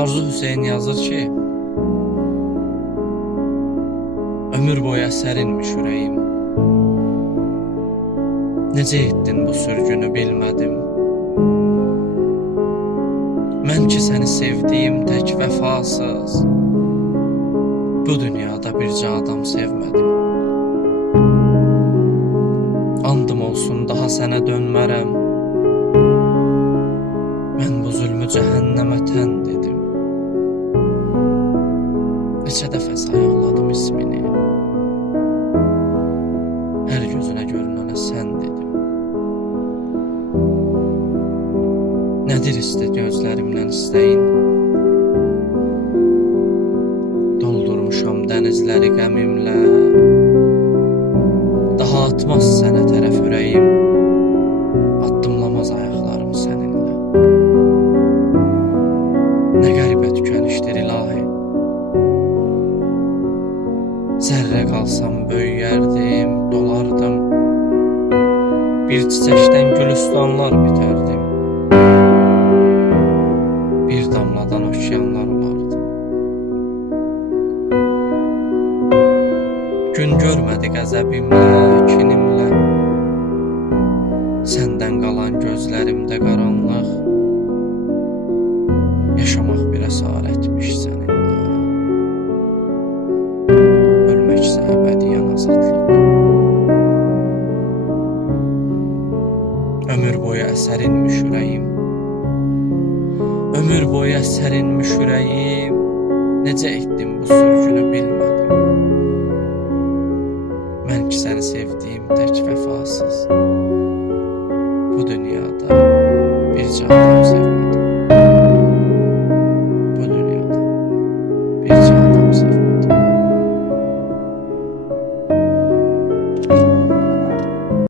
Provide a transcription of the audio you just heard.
Arzu Hüseyin yazır ki, ömür boyu əsərinmiş ürəyim. Necə etdin bu sürgünü bilmədim. Mən ki səni sevdiyim tək vəfasız, bu dünyada bircə adam sevmədim. Andım olsun daha sənə dönmərəm. Mən bu zülmü cəhənnəmə tən dedim. Neçə dəfə sayıqladım ismini. Hər gözünə görünənə sən dedim. Nədir istə gözlərimdən istəyin? Doldurmuşam dənizləri qəmimlə. Daha atmaz sənə tərəf ürəyim. Addımlamaz ayaqlarım səninlə. Nə qəribə tükənişdir ilahi. Zərrə qalsam böyüyərdim, dolardım. Bir çiçəkdən gülüstanlar bitərdim. Bir damladan okeanlar olardı. Gün görmədi qəzəbimlə, kinimlə. Səndən qalan gözlərimdə qaranlıq. Yaşamaq bir əsarətmiş səninlə. Ölməksə əbədiyyən azadlıq. Ömür boyu əsərinmiş ürəyim. Ömür boyu əsərinmiş ürəyim. Necə etdim bu sürgünü bilmədim. Mən ki səni sevdiyim tək vəfasız, bu dünyada bircə adam